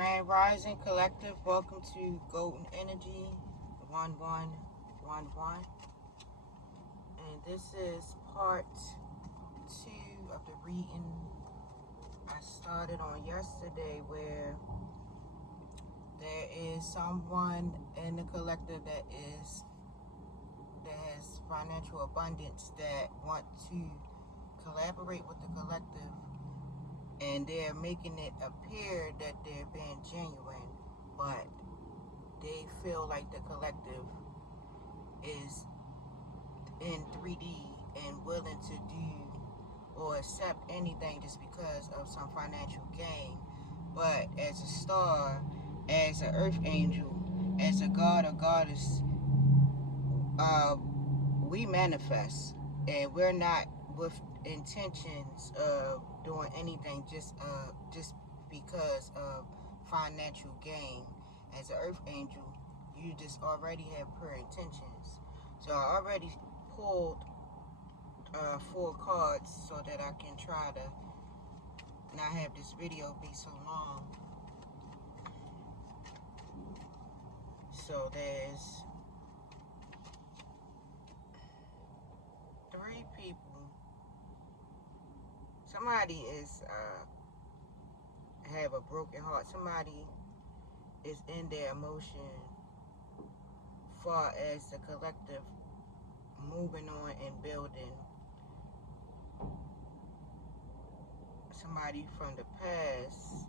Grand Rising Collective, welcome to Golden Energy 1111. And this is part 2 of the reading I started on yesterday, where there is someone in the collective that has financial abundance that want to collaborate with the collective, and they're making it appear that they're being genuine, but they feel like the collective is in 3D and willing to do or accept anything just because of some financial gain. But as a star, as an earth angel, as a god or goddess, we manifest, and we're not with intentions of doing anything just because of financial gain. As an earth angel, you just already have pure intentions. So I already pulled 4 cards so that I can try to not have this video be so long. So there's 3 people. Somebody is have a broken heart. Somebody is in their emotion far as the collective moving on and building. Somebody from the past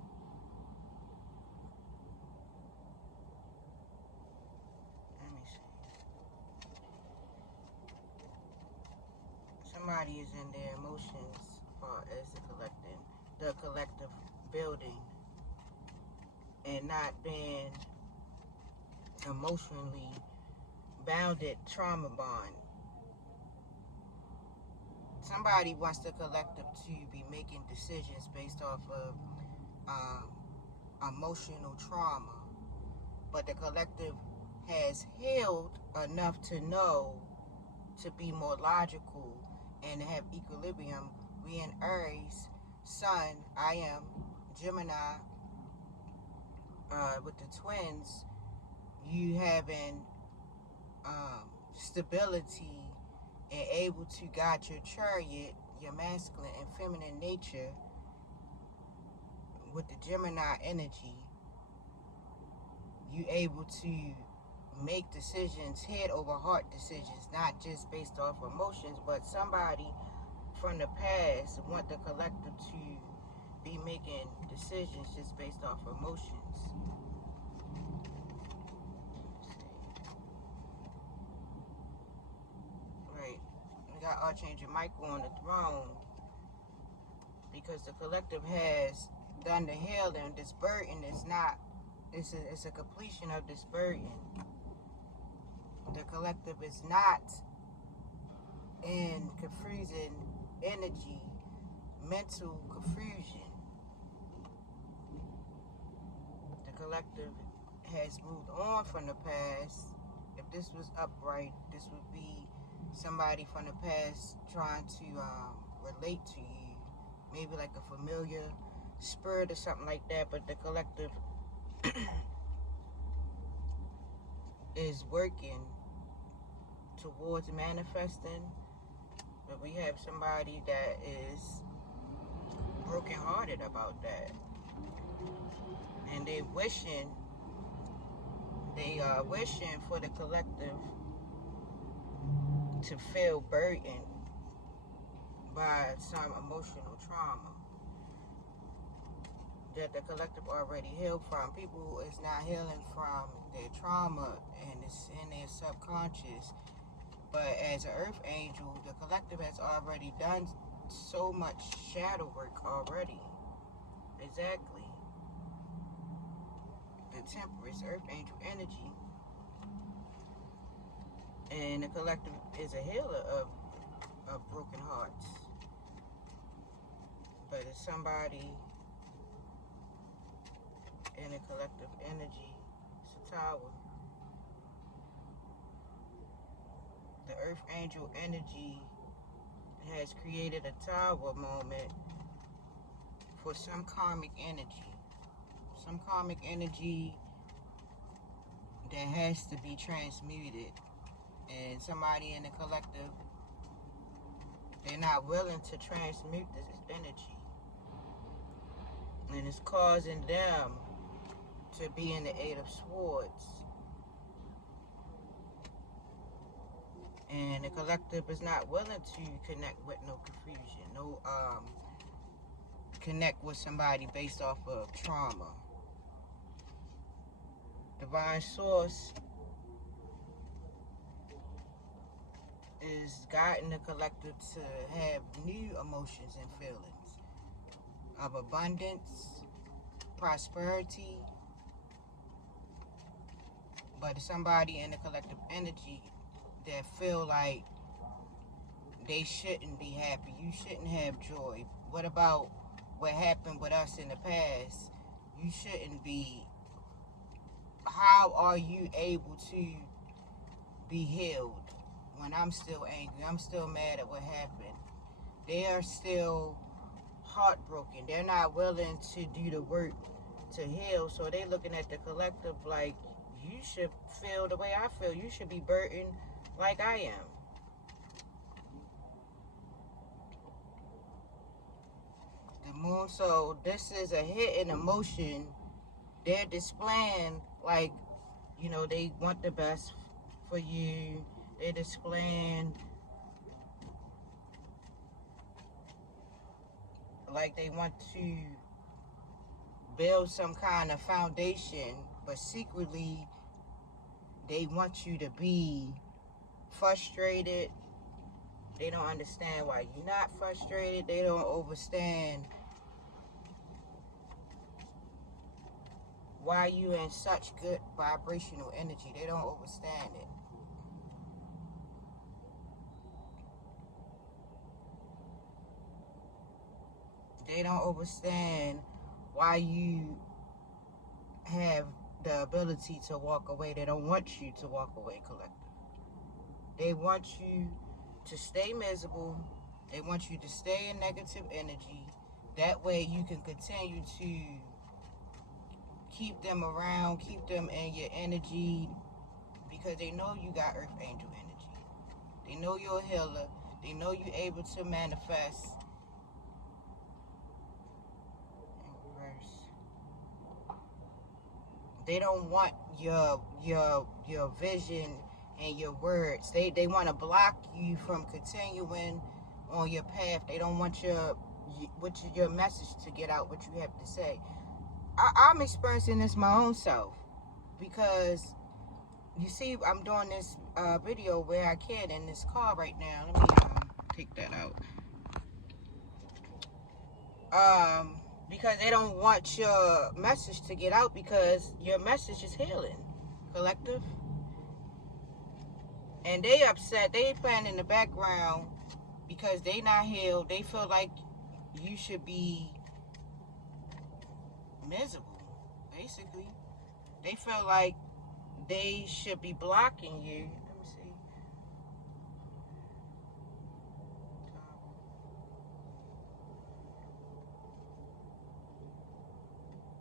somebody is in their emotions far as the collective building and not being emotionally bounded, trauma bond. Somebody wants the collective to be making decisions based off of emotional trauma, but the collective has healed enough to know to be more logical and have equilibrium. We in Aries, Sun, I am Gemini, with the twins, you having stability and able to guide your chariot, your masculine and feminine nature. With the Gemini energy, you able to make decisions, head over heart decisions, not just based off emotions. But somebody from the past want the collective to be making decisions just based off emotions. Right, we got Archangel Michael on the throne because the collective has done the healing. This burden is not, it's a completion of this burden. The collective is not in confusing energy, mental confusion. The collective has moved on from the past. If this was upright, this would be somebody from the past trying to relate to you, maybe like a familiar spirit or something like that. But the collective is working towards manifesting, but we have somebody that is brokenhearted about that, and they are wishing for the collective to feel burdened by some emotional trauma that the collective already healed from. People who is not healing from their trauma, and it's in their subconscious. But as an earth angel, the collective has already done so much shadow work already. Exactly. The Temperance, earth angel energy. And the collective is a healer of broken hearts. But it's somebody in a collective energy. It's a tower. The earth angel energy has created a tower moment for some karmic energy. some karmic energy that has to be transmuted, and somebody in the collective, they're not willing to transmute this energy, and it's causing them to be in the Eight of Swords. And the collective is not willing to connect with no confusion, no connect with somebody based off of trauma. Divine Source is guiding the collective to have new emotions and feelings of abundance, prosperity. But somebody in the collective energy that feel like they shouldn't be happy, you shouldn't have joy. What about what happened with us in the past? You shouldn't be. How are you able to be healed when I'm still angry? I'm still mad at what happened. They are still heartbroken. They're not willing to do the work to heal. So they looking at the collective like, you should feel the way I feel. You should be burdened like I am. The moon, so this is a hidden emotion. They're displaying like, you know, they want the best for you. They're displaying like they want to build some kind of foundation, but secretly they want you to be frustrated. They don't understand why you're not frustrated. They don't understand why you in such good vibrational energy. They don't understand it. They don't understand why you have the ability to walk away. They don't want you to walk away, collective. They want you to stay miserable. They want you to stay in negative energy. That way you can continue to keep them around, keep them in your energy, because they know you got Earth Angel energy. They know you're a healer. They know you're able to manifest. They don't want your vision and your words. They want to block you from continuing on your path. They don't want your message to get out, what you have to say. I'm experiencing this my own self, because you see, I'm doing this video where I can in this car right now. Let me take that out. Because they don't want your message to get out, because your message is healing, collective. And they upset. They playing in the background because they not healed. They feel like you should be miserable, basically. They feel like they should be blocking you. Let me see.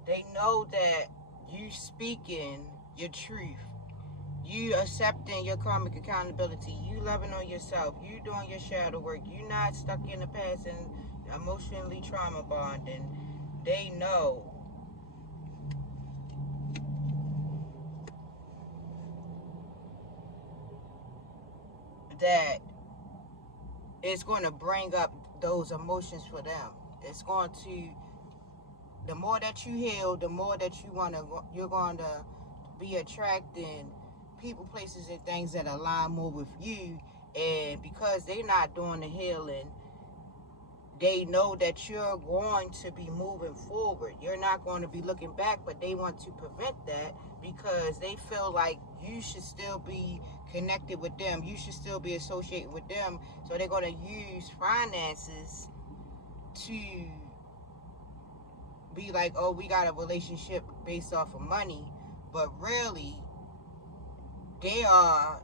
They know that you speaking your truth, you accepting your karmic accountability, you loving on yourself, you doing your shadow work, you not stuck in the past and emotionally trauma bonding. They know that it's going to bring up those emotions for them. It's going to, the more that you heal, the more that you're going to be attracting people, places, and things that align more with you. And because they're not doing the healing, they know that you're going to be moving forward. You're not going to be looking back, but they want to prevent that because they feel like you should still be connected with them. You should still be associated with them. So they're going to use finances to be like, oh, we got a relationship based off of money. But really, they are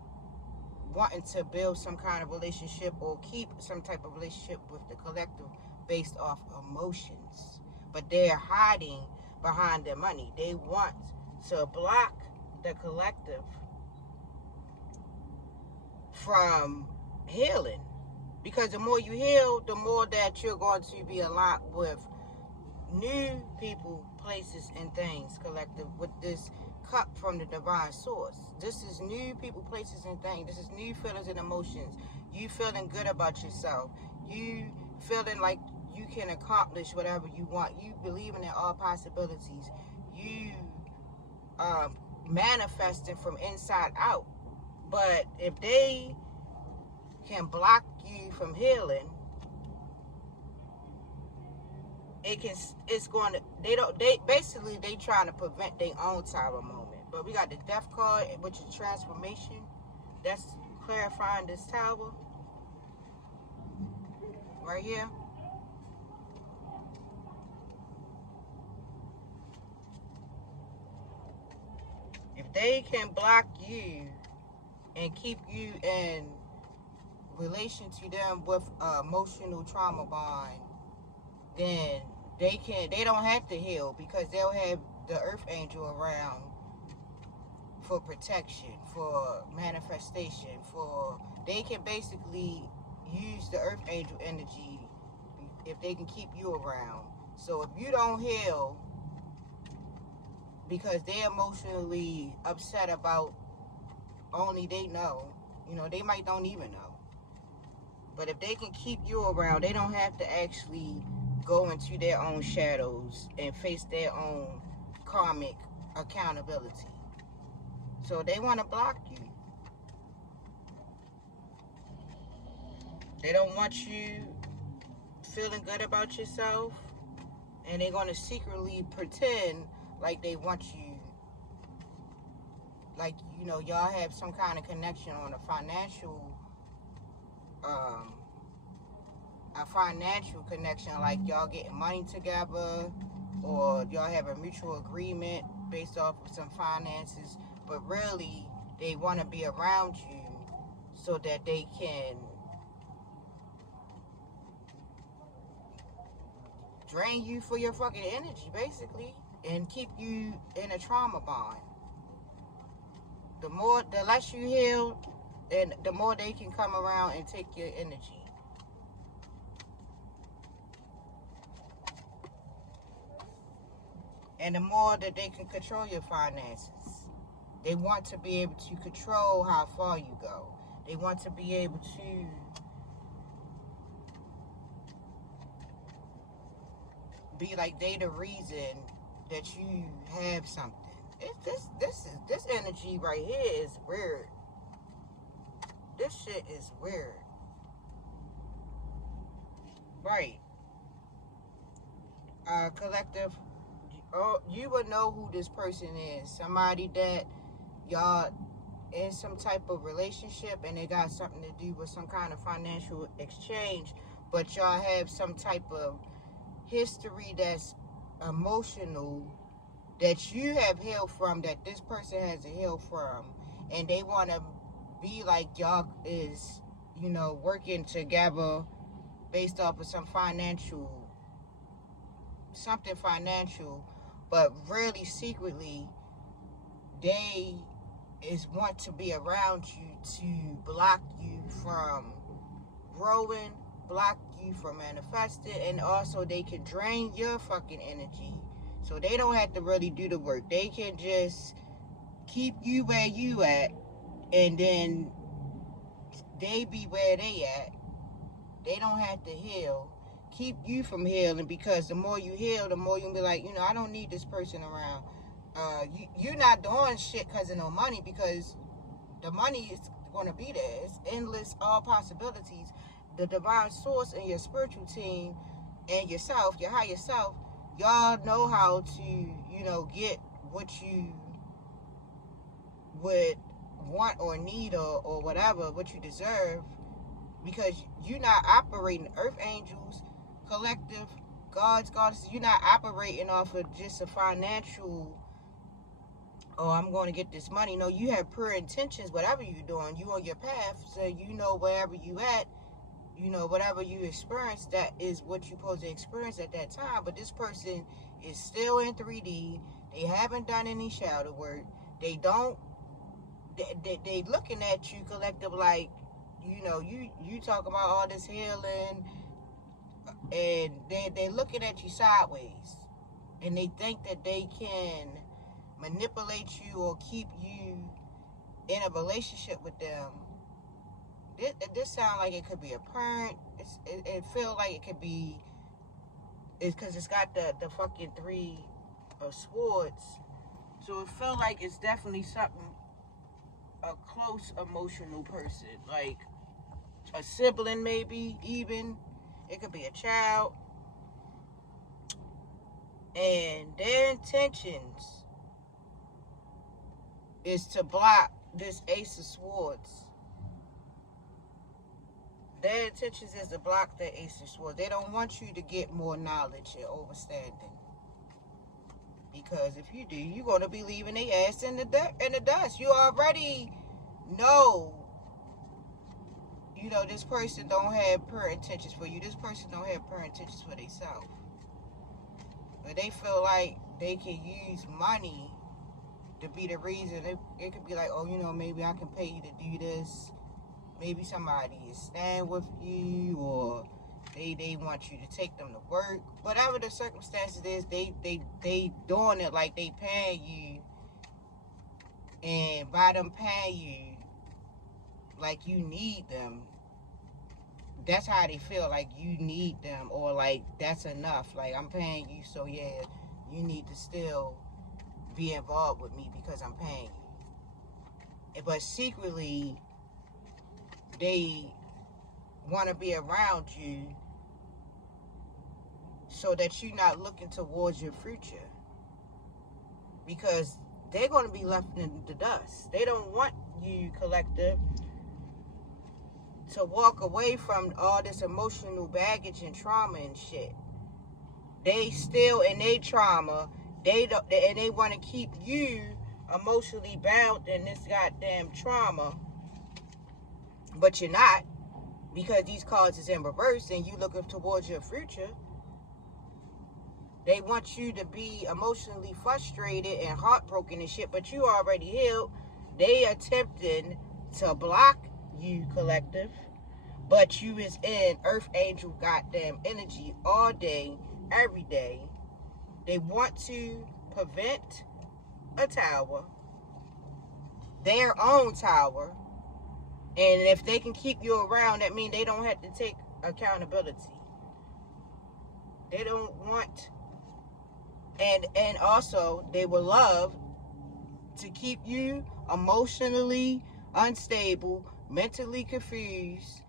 wanting to build some kind of relationship or keep some type of relationship with the collective based off emotions. But they're hiding behind their money. They want to block the collective from healing. Because the more you heal, the more that you're going to be aligned with new people, places, and things, collective, with this cup from the divine source. This is new people, places, and things. This is new feelings and emotions. You feeling good about yourself. You feeling like you can accomplish whatever you want. You believing in all possibilities. You manifesting from inside out. But if they can block you from healing, they basically trying to prevent their own tower moment. But we got the death card, which is transformation. That's clarifying this tower right here. If they can block you and keep you in relation to them with emotional trauma bond, then they don't have to heal, because they'll have the earth angel around for protection, for manifestation, they can basically use the earth angel energy if they can keep you around. So if you don't heal because they're emotionally upset about only they know, they might don't even know. But if they can keep you around, they don't have to actually go into their own shadows and face their own karmic accountability. So they want to block you. They don't want you feeling good about yourself, and they're going to secretly pretend like they want you, like, y'all have some kind of connection on a financial connection, like y'all getting money together, or y'all have a mutual agreement based off of some finances. But really, they want to be around you so that they can drain you for your fucking energy, basically, and keep you in a trauma bond. The less you heal, and the more they can come around and take your energy. And the more that they can control your finances. They want to be able to control how far you go. They want to be able to be like they the reason that you have something. This energy right here is weird. This shit is weird. Right. Collective, you would know who this person is. Somebody that y'all in some type of relationship, and it got something to do with some kind of financial exchange, but y'all have some type of history that's emotional that you have healed from, that this person has to heal from, and they want to be like y'all is, working together based off of something financial, but really secretly they want to be around you to block you from growing, block you from manifesting, and also they can drain your fucking energy. So they don't have to really do the work. They can just keep you where you at, and then they be where they at. They don't have to heal. Keep you from healing, because the more you heal, the more you'll be like, I don't need this person around. You're not doing shit because of no money, because the money is going to be there. It's endless, all possibilities. The divine source and your spiritual team and yourself, your higher self, y'all know how to, get what you would want or need, or whatever, what you deserve, because you're not operating earth angels, collective, gods, goddesses. You're not operating off of just a financial, I'm going to get this money. No, you have pure intentions. Whatever you're doing, you on your path, so wherever you at, whatever you experience, that is what you're supposed to experience at that time. But this person It's still in 3D. They haven't done any shadow work. They looking at you collective like, you talk about all this healing, and they looking at you sideways, and they think that they can manipulate you or keep you in a relationship with them. This sound like it could be a parent. It feel like it could be. It's because it's got the fucking 3 of swords, so it feel like it's definitely something, a close emotional person, like a sibling, maybe even. It could be a child, and their intentions is to block this Ace of Swords. Their intentions is to block the Ace of Swords. They don't want you to get more knowledge and overstanding. Because if you do, you're going to be leaving their ass in the dust. You already know, this person don't have pure intentions for you. This person don't have pure intentions for themselves. But they feel like they can use money to be the reason. It could be like, oh, maybe I can pay you to do this. Maybe somebody is staying with you, or they want you to take them to work. Whatever the circumstances is, they doing it like they paying you, and by them paying you like you need them, that's how they feel, like you need them, or like that's enough. Like, I'm paying you, so yeah, you need to still be involved with me because I'm paying you. But secretly, they want to be around you so that you're not looking towards your future, because they're going to be left in the dust. They don't want you, collective, to walk away from all this emotional baggage and trauma and shit. They still in their trauma. And they want to keep you emotionally bound in this goddamn trauma, but you're not, because these cards is in reverse and you looking towards your future. They want you to be emotionally frustrated and heartbroken and shit, but you already healed. They attempting to block you, collective, but you is in Earth Angel goddamn energy all day, every day. They want to prevent a tower, their own tower, and if they can keep you around, that means they don't have to take accountability. They don't want, and also they would love to keep you emotionally unstable, mentally confused,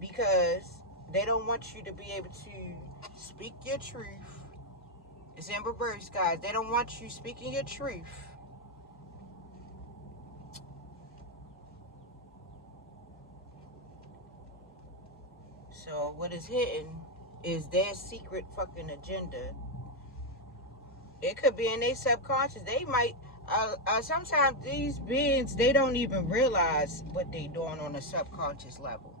because they don't want you to be able to speak your truth. It's in reverse, guys. They don't want you speaking your truth. So what is hidden is their secret fucking agenda. It could be in their subconscious. They might, sometimes these beings, they don't even realize what they doing on a subconscious level.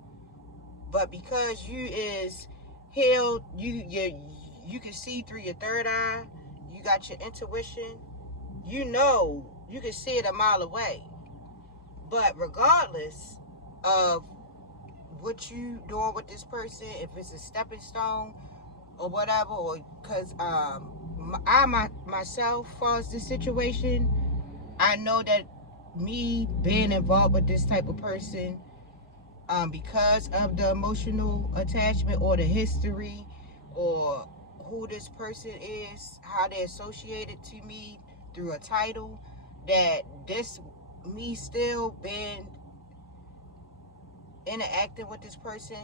But because you is healed, you can see through your third eye, you got your intuition, you can see it a mile away. But regardless of what you doing with this person, if it's a stepping stone or whatever, or because I myself, as this situation, I know that me being involved with this type of person, because of the emotional attachment or the history or who this person is, how they're associated to me through a title, that this me still been interacting with this person,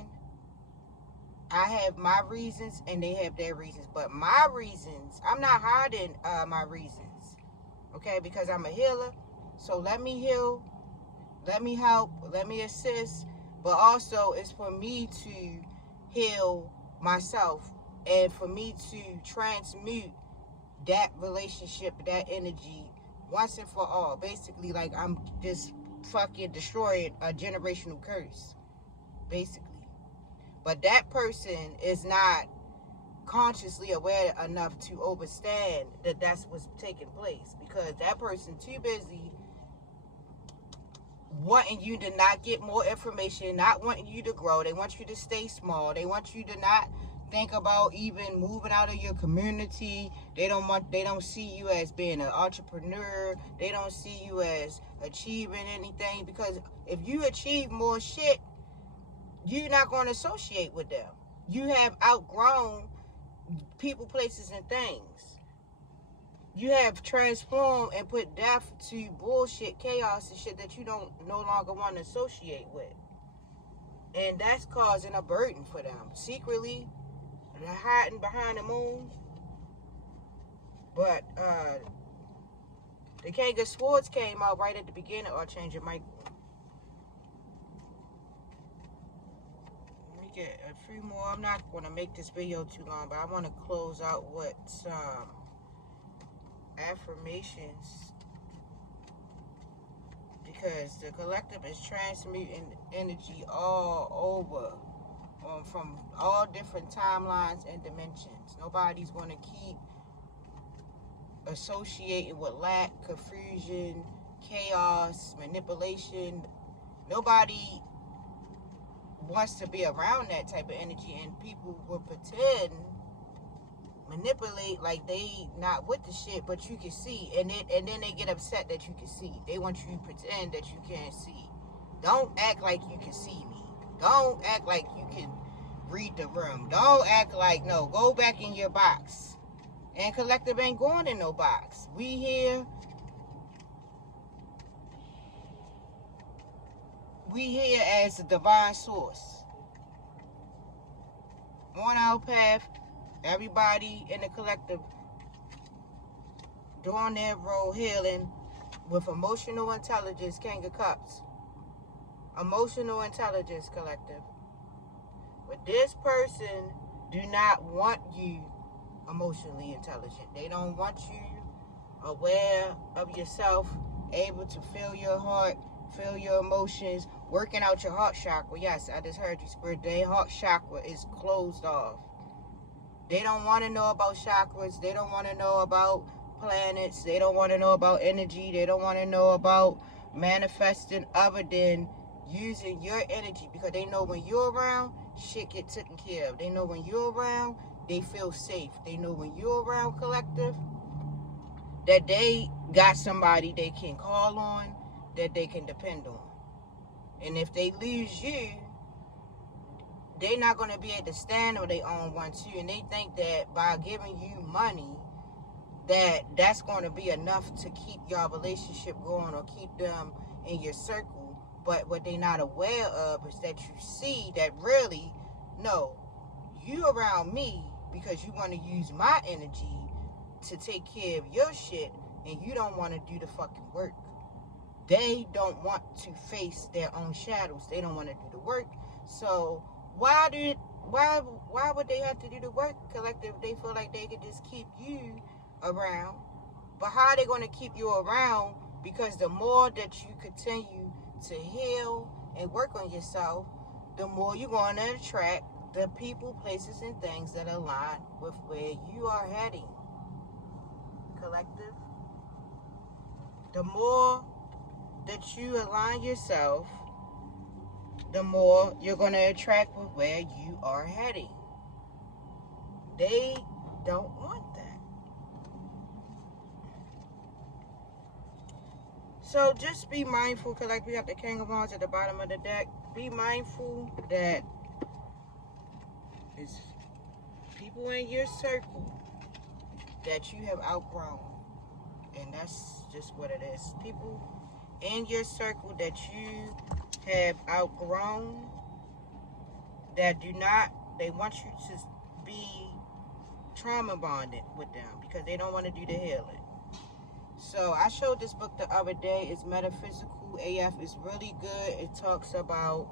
I have my reasons and they have their reasons. But my reasons, I'm not hiding my reasons, okay? Because I'm a healer. So let me heal, let me help, let me assist. But also it's for me to heal myself and for me to transmute that relationship, that energy once and for all. Basically, like, I'm just fucking destroying a generational curse, basically. But that person is not consciously aware enough to understand that that's what's taking place, because that person too busy wanting you to not get more information, not wanting you to grow. They want you to stay small. They want you to not think about even moving out of your community. They don't see you as being an entrepreneur. They don't see you as achieving anything, because if you achieve more shit, you're not going to associate with them. You have outgrown people, places, and things. You have transformed and put death to bullshit, chaos, and shit that you don't no longer want to associate with. And that's causing a burden for them. Secretly, they're hiding behind the moon. But the King of Swords came out right at the beginning. Or change your mic. Let me get a few more. I'm not going to make this video too long, but I want to close out with some affirmations, because the collective is transmuting energy all over, from all different timelines and dimensions. Nobody's going to keep associating with lack, confusion, chaos, manipulation. Nobody wants to be around that type of energy, and people will pretend, manipulate like they not with the shit, but you can see, and then they get upset that you can see. They want you to pretend that you can't see. Don't act like you can see me. Don't act like you can read the room. Don't act like, no, go back in your box. And collective ain't going in no box. We here as a divine source on our path. Everybody in the collective doing their role, healing with emotional intelligence. King of Cups, emotional intelligence, collective. But this person do not want you emotionally intelligent. They don't want you aware of yourself, able to feel your heart, feel your emotions, working out your heart chakra. Yes, I just heard you, Spirit. Their heart chakra is closed off. They don't want to know about chakras. They don't want to know about planets. They don't want to know about energy. They don't want to know about manifesting other than using your energy, because they know when you're around, shit get taken care of. They know when you're around, they feel safe. They know when you're around, collective, that they got somebody they can call on, that they can depend on. And if they lose you, they're not going to be able to stand on their own one too. And they think that by giving you money, that's going to be enough to keep your relationship going or keep them in your circle. But what they're not aware of is that you see that really, no, you around me because you want to use my energy to take care of your shit, and you don't want to do the fucking work. They don't want to face their own shadows. They don't want to do the work. So why would they have to do the work, collective? They feel like they could just keep you around. But how are they going to keep you around? Because the more that you continue to heal and work on yourself, the more you're going to attract the people, places, and things that align with where you are heading, collective. The more that you align yourself, the more you're going to attract with where you are heading. They don't want that. So just be mindful, because like we got the King of Wands at the bottom of the deck. Be mindful that it's people in your circle that you have outgrown. And that's just what it is. People in your circle that you have outgrown, that they want you to be trauma bonded with them because they don't want to do the healing. So I showed this book the other day. It's metaphysical AF. It's really good. It talks about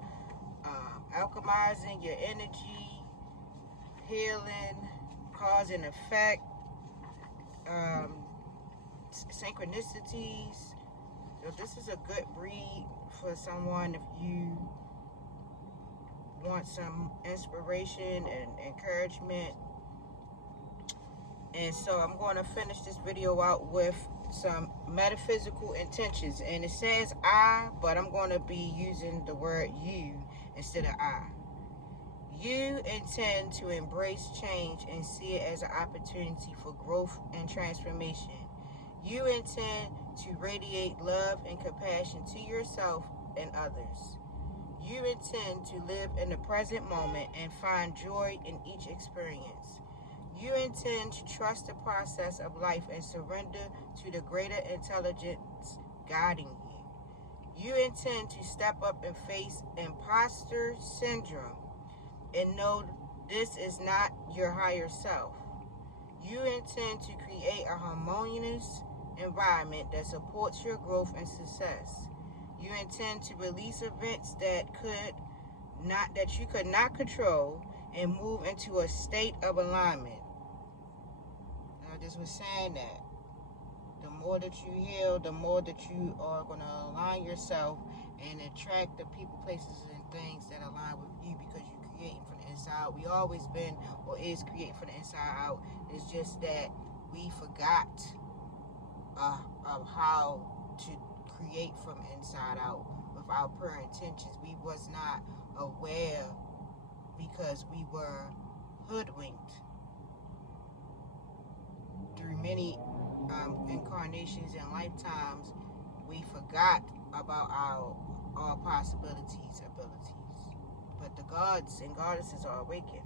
alchemizing your energy, healing, cause and effect, synchronicities. So this is a good read for someone if you want some inspiration and encouragement And so I'm going to finish this video out with some metaphysical intentions. And it says I, but I'm going to be using the word you instead of I. You intend to embrace change and see it as an opportunity for growth and transformation. You intend to radiate love and compassion to yourself and others. You intend to live in the present moment and find joy in each experience. You intend to trust the process of life and surrender to the greater intelligence guiding you. You intend to step up and face imposter syndrome and know this is not your higher self. You intend to create a harmonious environment that supports your growth and success. You intend to release events that you could not control and move into a state of alignment. I just was saying that the more that you heal, the more that you are going to align yourself and attract the people, places, and things that align with you, because you're creating from the inside out. We always been or is creating from the inside out. It's just that we forgot of how to create from inside out with our pure intentions. We was not aware because we were hoodwinked through many incarnations and lifetimes. We forgot about our possibilities, abilities. But the gods and goddesses are awakened.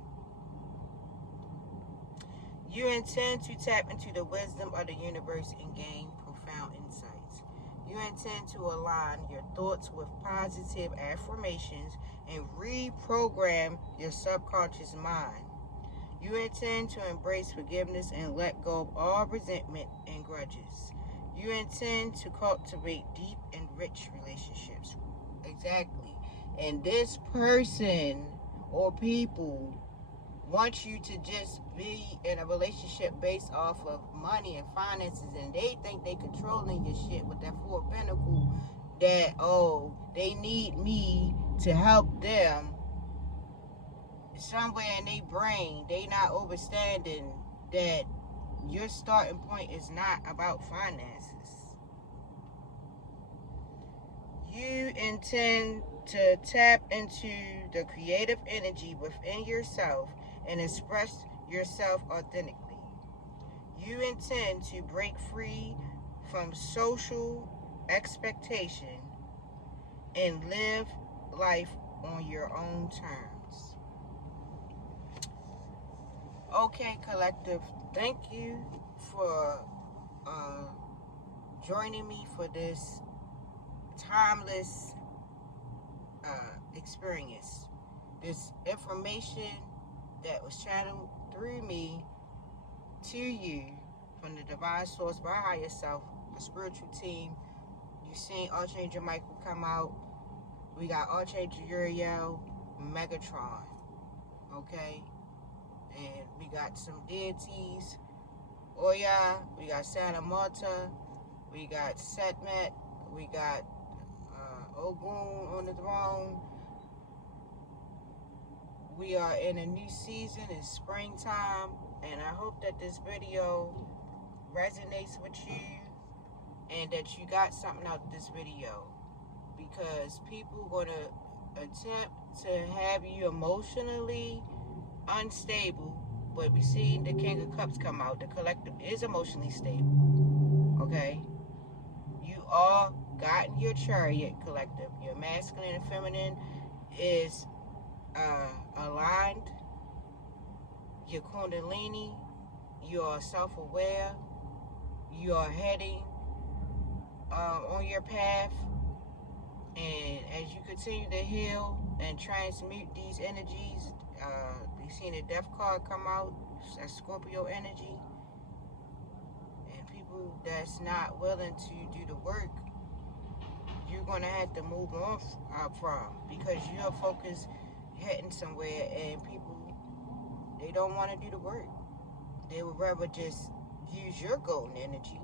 You intend to tap into the wisdom of the universe and gain profound insights. You intend to align your thoughts with positive affirmations and reprogram your subconscious mind. You intend to embrace forgiveness and let go of all resentment and grudges. You intend to cultivate deep and rich relationships. Exactly. And this person or people want you to just be in a relationship based off of money and finances, and they think they controlling your shit with that Four of Pentacles, that, oh, they need me to help them. Somewhere in their brain, they not understanding that your starting point is not about finances. You intend to tap into the creative energy within yourself and express yourself authentically. You intend to break free from social expectation and live life on your own terms. Okay, collective, thank you for joining me for this timeless experience. This information that was channeled through me to you from the divine source, by higher self, the spiritual team. You've seen Archangel Michael come out. We got Archangel Uriel, Megatron. Okay? And we got some deities. Oya, we got Santa Marta, we got Setmet, we got Ogun on the throne. We are in a new season, it's springtime, and I hope that this video resonates with you and that you got something out of this video, because people are going to attempt to have you emotionally unstable, but we see the King of Cups come out. The collective is emotionally stable, okay? You all gotten your chariot, collective. Your masculine and feminine is aligned. Your kundalini, you are self-aware. You are heading on your path. And as you continue to heal and transmute these energies, we've seen the death card come out. That's Scorpio energy. And people that's not willing to do the work, you're going to have to move on from, because you're focused heading somewhere, and people, they don't want to do the work. They would rather just use your golden energy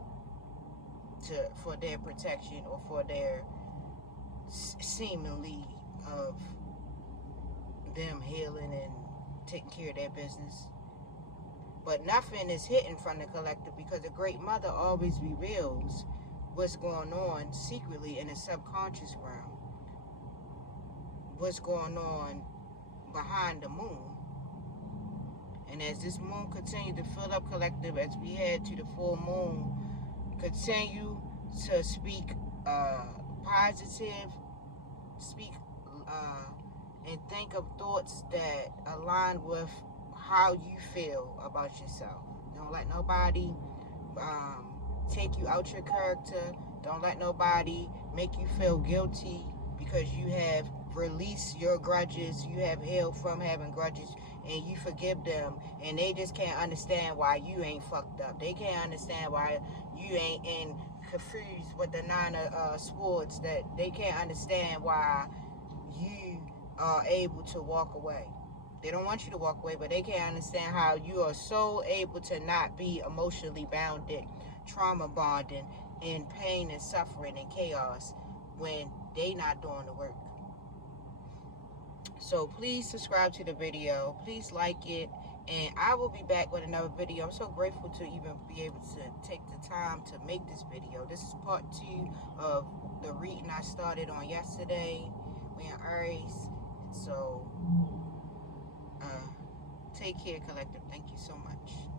for their protection or for their seemingly of them healing and taking care of their business. But nothing is hidden from the collective, because the Great Mother always reveals what's going on secretly in the subconscious realm, what's going on behind the moon. And as this moon continues to fill up collective, as we head to the full moon, continue to speak positive, speak and think of thoughts that align with how you feel about yourself. Don't let nobody take you out your character. Don't let nobody make you feel guilty because you have released your grudges, you have healed from having grudges, and you forgive them, and they just can't understand why you ain't fucked up. They can't understand why you ain't confused with the nine of swords, that they can't understand why you are able to walk away. They don't want you to walk away, but they can't understand how you are so able to not be emotionally bounded, trauma bonding, in pain and suffering and chaos when they not doing the work. So please subscribe to the video. Please like it. And I will be back with another video. I'm so grateful to even be able to take the time to make this video. This is part 2 of the reading I started on yesterday. We're in Aries. So take care, collective. Thank you so much.